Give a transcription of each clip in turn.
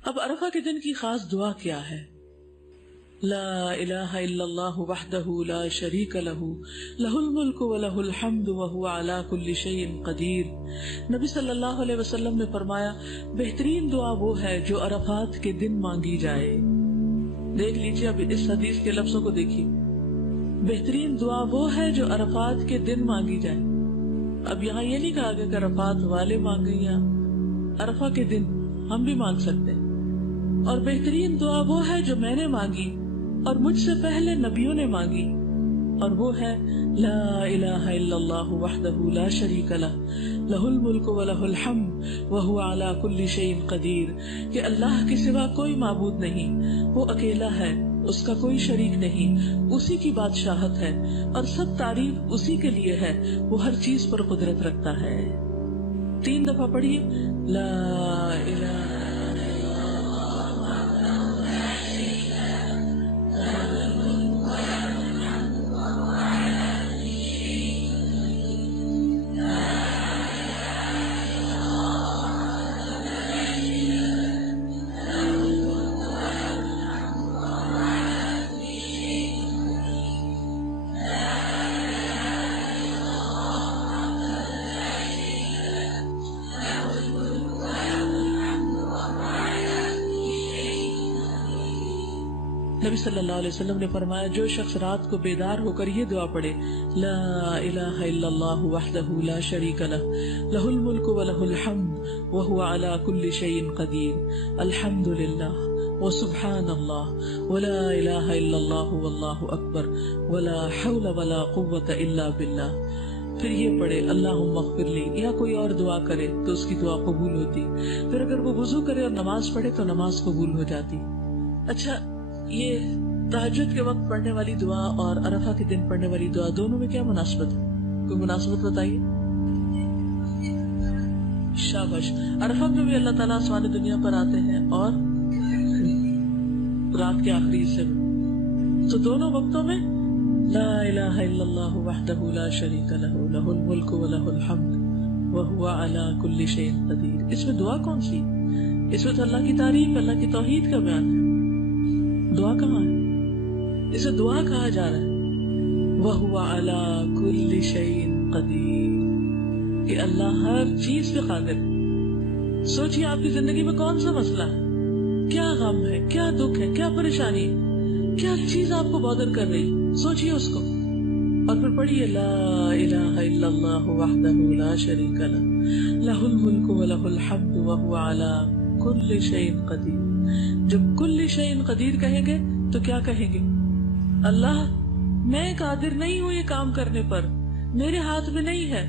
اب عرفہ کے دن کی خاص دعا کیا ہے؟ لا الہ الا اللہ وحدہ لا شریک لہ لہ الملک ولہ الحمد وہو علی کل شیء قدیر۔ نبی صلی اللہ علیہ وسلم نے فرمایا بہترین دعا وہ ہے جو عرفات کے دن مانگی جائے۔ دیکھ لیجیے، اب اس حدیث کے لفظوں کو دیکھیے، بہترین دعا وہ ہے جو عرفات کے دن مانگی جائے۔ اب یہاں یہ نہیں کہا گیا کہ عرفات والے مانگیں، یا عرفہ کے دن ہم بھی مانگ سکتے ہیں۔ اور بہترین دعا وہ ہے جو میں نے مانگی اور مجھ سے پہلے نبیوں نے مانگی، اور وہ ہے لا الہ الا اللہ وحدہ لا شریک لہ لہ الملک ولہ الحمد وہو علی کل شیء قدیر، کہ اللہ کے سوا کوئی معبود نہیں، وہ اکیلا ہے، اس کا کوئی شریک نہیں، اسی کی بادشاہت ہے اور سب تعریف اسی کے لیے ہے، وہ ہر چیز پر قدرت رکھتا ہے۔ 3 دفعہ پڑھیے، لا الہ نبی صلی اللہ علیہ وسلم نے فرمایا جو شخص رات کو بیدار ہو کر یہ دعا پڑھے لا الہ الا اللہ وحدہ لا شریک لہ لہ الملک ولہ الحمد وہو علی کل شیء قدیر، الحمد للہ وسبحان اللہ ولا الہ الا اللہ واللہ اکبر ولا حول ولا قوة الا باللہ۔ پھر یہ پڑھے اللہم اغفر لی، یا کوئی اور دعا کرے تو اس کی دعا قبول ہوتی، پھر اگر وہ وضو کرے اور نماز پڑھے تو نماز قبول ہو جاتی۔ اچھا، یہ تہجد کے وقت پڑھنے والی دعا اور عرفہ کے دن پڑھنے والی دعا دونوں میں کیا مناسبت ہے؟ کوئی مناسبت بتائیے۔ شاباش۔ عرفہ میں بھی اللہ تعالیٰ آسمان دنیا پر آتے ہیں اور رات کے آخری حصے میں، تو دونوں وقتوں میں لا الہ الا اللہ وحدہ لا شریک لہ لہ الملک ولہ الحمد وہو علی کل شیء قدیر۔ اس میں دعا کون سی؟ اس میں تو اللہ کی تعریف، اللہ کی توحید کا بیان ہے۔ دعا کہاں ہے؟ اسے دعا کہا جا رہا ہے وَهُوَ عَلَى كُلِّ شَيْءٍ قَدِيرٌ، کہ اللہ ہر چیز پہ قادر ہے۔ سوچئے آپ کی زندگی میں کون سا مسئلہ ہے، کیا غم ہے، کیا دکھ ہے، کیا پریشانی ہے، کیا چیز آپ کو بادر کر رہی، سوچئے اس کو، اور پھر پڑھیے لا الہ الا اللہ وحدہ لا شریک لہ لہ الملک ولہ الحمد وہو علی کل شیء قدیر۔ جب کل شیء قدیر کہیں گے تو کیا کہیں گے؟ اللہ میں قادر نہیں ہوں یہ کام کرنے پر، میرے ہاتھ میں نہیں ہے،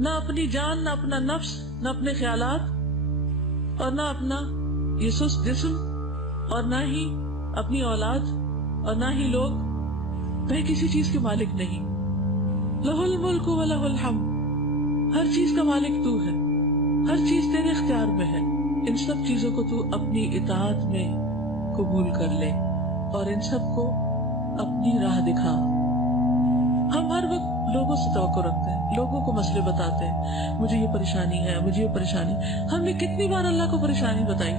نہ اپنی جان، نہ اپنا نفس، نہ اپنے خیالات، اور نہ اپنا یہ سست جسم، اور نہ ہی اپنی اولاد، اور نہ ہی لوگ، میں کسی چیز کے مالک نہیں۔ لہ الملک ولہ الحمد، ہر چیز کا مالک تو ہے، ہر چیز تیرے اختیار میں ہے، ان سب چیزوں کو تو اپنی اطاعت میں قبول کر لے اور ان سب کو اپنی راہ دکھا۔ ہم ہر وقت لوگوں سے توقع رکھتے ہیں، لوگوں کو مسئلے بتاتے ہیں، مجھے یہ پریشانی ہے، مجھے یہ پریشانی۔ ہم نے کتنی بار اللہ کو پریشانی بتائی؟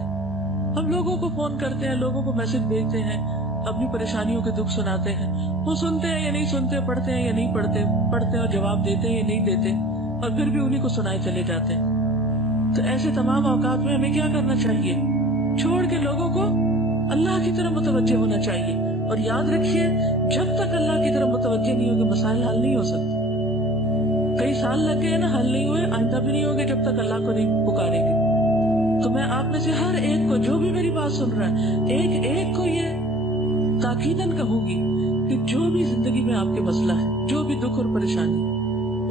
ہم لوگوں کو فون کرتے ہیں، لوگوں کو میسج بھیجتے ہیں، اپنی پریشانیوں کے دکھ سناتے ہیں، وہ سنتے ہیں یا نہیں سنتے، پڑھتے ہیں یا نہیں پڑھتے، پڑھتے اور جواب دیتے ہیں یا نہیں دیتے، اور پھر بھی انہیں کو سنائے چلے جاتے ہیں۔ تو ایسے تمام اوقات میں ہمیں کیا کرنا چاہیے؟ چھوڑ کے لوگوں کو اللہ کی طرف متوجہ ہونا چاہیے، اور یاد رکھیے جب تک اللہ کی طرف متوجہ نہیں ہوگے مسائل حل نہیں ہو سکتے۔ کئی سال لگ گئے نا، حل نہیں ہوئے، آئندہ بھی نہیں ہوگے جب تک اللہ کو نہیں پکاریں گے۔ تو میں آپ میں سے ہر ایک کو، جو بھی میری بات سن رہا ہے، ایک ایک کو یہ تاکیداً کہوں گی کہ جو بھی زندگی میں آپ کے مسئلہ ہے، جو بھی دکھ اور پریشانی،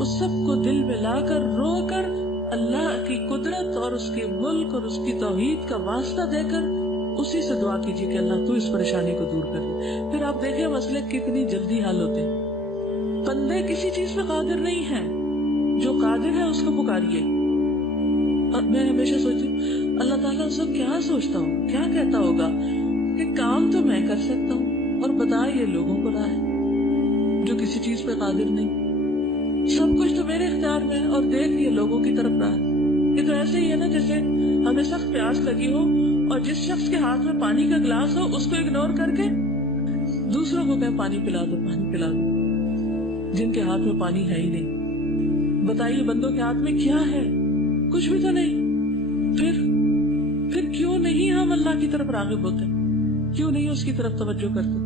اس سب کو دل میں لا کر، رو کر، اللہ کی قدرت اور اس کے ملک اور اس کی توحید کا واسطہ دے کر اسی سے دعا کیجیے کہ اللہ تو اس پریشانی کو دور کر دے۔ پھر آپ دیکھیں مسئلے کتنی جلدی حل ہوتے ہیں۔ بندے کسی چیز پہ قادر نہیں ہیں، جو قادر ہے اس کو پکاریے۔ اور میں ہمیشہ سوچتی ہوں اللہ تعالیٰ اس وقت کیا سوچتا ہوں، کیا کہتا ہوگا کہ کام تو میں کر سکتا ہوں اور بتا یہ لوگوں کو رہا ہے جو کسی چیز پہ قادر نہیں۔ سب کچھ تو میرے اختیار میں ہے اور دیکھ یہ لوگوں کی طرف رہا ہے۔ یہ تو ایسے ہی ہے نا جیسے ہمیں سخت پیاس لگی ہو اور جس شخص کے ہاتھ میں پانی کا گلاس ہو اس کو اگنور کر کے دوسروں کو کہے پانی پلا دو، پانی پلا دو، جن کے ہاتھ میں پانی ہے ہی نہیں۔ بتائیے بندوں کے ہاتھ میں کیا ہے؟ کچھ بھی تو نہیں۔ پھر کیوں نہیں ہم اللہ کی طرف راغب ہوتے؟ کیوں نہیں اس کی طرف توجہ کرتے؟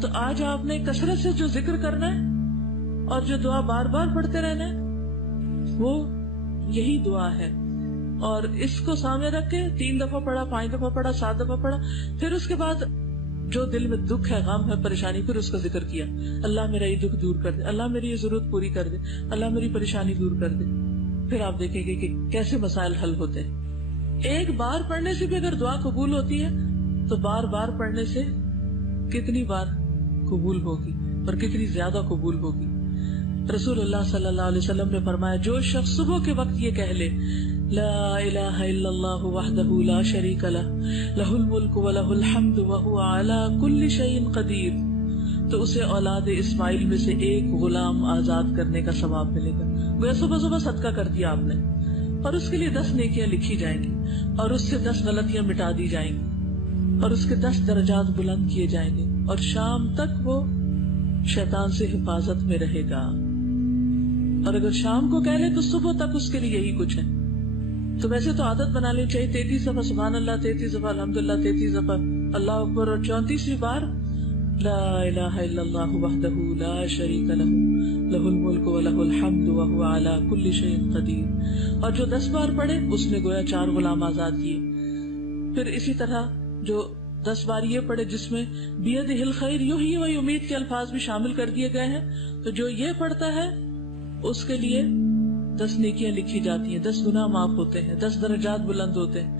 تو آج آپ نے کثرت سے جو ذکر کرنا ہے اور جو دعا بار بار پڑھتے رہنا ہے وہ یہی دعا ہے، اور اس کو سامنے رکھ کے 3 دفعہ پڑھا، 5 دفعہ پڑھا، 7 دفعہ پڑھا، پھر اس کے بعد جو دل میں دکھ ہے، غم ہے، پریشانی، پھر اس کا ذکر کیا، اللہ میرا یہ دکھ دور کر دے، اللہ میری یہ ضرورت پوری کر دے، اللہ میری پریشانی دور کر دے۔ پھر آپ دیکھیں گے کہ کیسے مسائل حل ہوتے ہیں۔ ایک بار پڑھنے سے بھی اگر دعا قبول ہوتی ہے تو بار بار پڑھنے سے کتنی بار قبول ہوگی اور کتنی زیادہ قبول ہوگی۔ رسول اللہ صلی اللہ علیہ وسلم نے فرمایا جو شخص صبح کے وقت یہ کہہ لے لا الہ الا اللہ وحدہ لا شریک لہ لہ الملک ولہ الحمد وہو علی کل شیء قدیر، تو اسے اولاد اسماعیل میں سے ایک غلام آزاد کرنے کا ثواب ملے گا۔ وہ صبح صبح صدقہ کر دیا آپ نے اور اس کے لیے 10 نیکیاں لکھی جائیں گی اور اس سے 10 غلطیاں مٹا دی جائیں گی اور اس کے 10 درجات بلند کیے جائیں گے، اور شام تک وہ شیطان سے حفاظت میں رہے گا۔ اور اگر شام کو کہہ لے تو صبح تک اس کے لیے یہی کچھ ہے۔ تو ویسے تو عادت بنا لینی چاہیے 33 دفعہ سبحان اللہ، 33 دفعہ الحمدللہ، 33 دفعہ اللہ اکبر، اور 34ویں بار لا الہ الا اللہ وحدہ لا شریک لہ لہ الملک ولہ الحمد وہو علی کل شیء قدیر، اور جو 10 بار پڑھے اس نے گویا 4 غلام آزاد کیے۔ پھر اسی طرح جو 10 بار یہ پڑھے جس میں بیدہ الخیر یحیی و یمیت کے الفاظ بھی شامل کر دیے گئے ہیں، تو جو یہ پڑھتا ہے اس کے لیے 10 نیکیاں لکھی جاتی ہیں، 10 گناہ معاف ہوتے ہیں، 10 درجات بلند ہوتے ہیں۔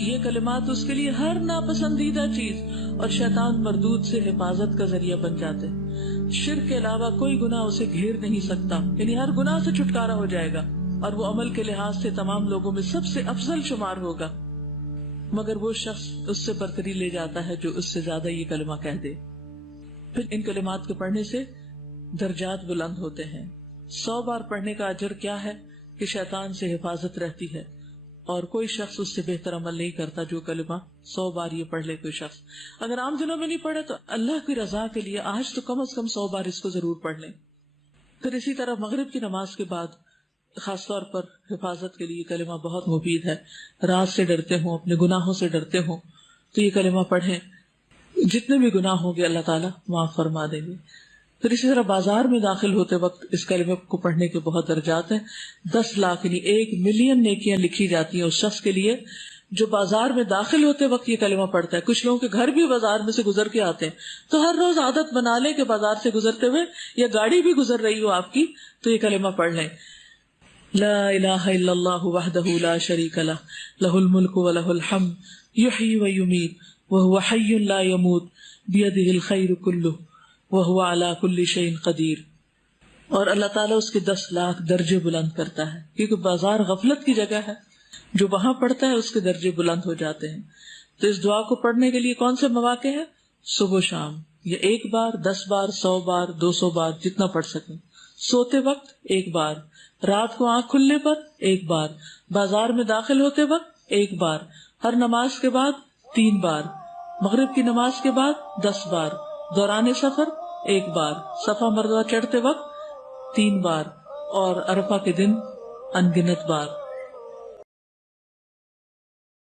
یہ کلمات اس کے لیے ہر ناپسندیدہ چیز اور شیطان مردود سے حفاظت کا ذریعہ بن جاتے ہیں۔ شرک کے علاوہ کوئی گناہ اسے گھیر نہیں سکتا، یعنی ہر گناہ سے چھٹکارا ہو جائے گا اور وہ عمل کے لحاظ سے تمام لوگوں میں سب سے افضل شمار ہوگا، مگر وہ شخص اس سے برتری لے جاتا ہے جو اس سے زیادہ یہ کلمہ کہہ دے۔ پھر ان کلمات کے پڑھنے سے درجات بلند ہوتے ہیں۔ 100 بار پڑھنے کا اجر کیا ہے کہ شیطان سے حفاظت رہتی ہے، اور کوئی شخص اس سے بہتر عمل نہیں کرتا جو کلمہ 100 بار یہ پڑھ لے کوئی شخص۔ اگر عام دنوں میں نہیں پڑھے تو اللہ کی رضا کے لیے آج تو کم از کم 100 بار اس کو ضرور پڑھ لیں۔ پھر اسی طرح مغرب کی نماز کے بعد خاص طور پر حفاظت کے لیے کلمہ بہت مفید ہے۔ رات سے ڈرتے ہوں، اپنے گناہوں سے ڈرتے ہوں تو یہ کلمہ پڑھیں، جتنے بھی گناہ ہوں گے اللہ تعالیٰ معاف فرما دیں گے۔ پھر اسی طرح بازار میں داخل ہوتے وقت اس کلمے کو پڑھنے کے بہت درجات ہیں۔ 10 لاکھ یعنی 1 ملین نیکیاں لکھی جاتی ہیں اس شخص کے لیے جو بازار میں داخل ہوتے وقت یہ کلمہ پڑھتا ہے۔ کچھ لوگوں کے گھر بھی بازار میں سے گزر کے آتے ہیں، تو ہر روز عادت بنا لیں کہ بازار سے گزرتے ہوئے یا گاڑی بھی گزر رہی ہو آپ کی تو یہ کلمہ پڑھ لیں، لا الہ الا اللہ وحدہ لا شریک لہ لہ الملک ولہ الحمد یحیی و یمیت وہو حی لا یموت بیدہ الخیر کلہ وہو علی کل شیء قدیر۔ اور اللہ تعالیٰ اس کے 10 لاکھ درجے بلند کرتا ہے، کیونکہ بازار غفلت کی جگہ ہے، جو وہاں پڑھتا ہے اس کے درجے بلند ہو جاتے ہیں۔ تو اس دعا کو پڑھنے کے لیے کون سے مواقع ہیں؟ صبح شام، یا 1 بار، 10 بار، 100 بار، 200 بار، جتنا پڑھ سکیں۔ سوتے وقت 1 بار، رات کو آنکھ کھلنے پر 1 بار، بازار میں داخل ہوتے وقت 1 بار، ہر نماز کے بعد 3 بار، مغرب کی نماز کے بعد 10 بار، دوران سفر 1 بار، صفا مروہ چڑھتے وقت 3 بار، اور عرفہ کے دن ان گنت بار۔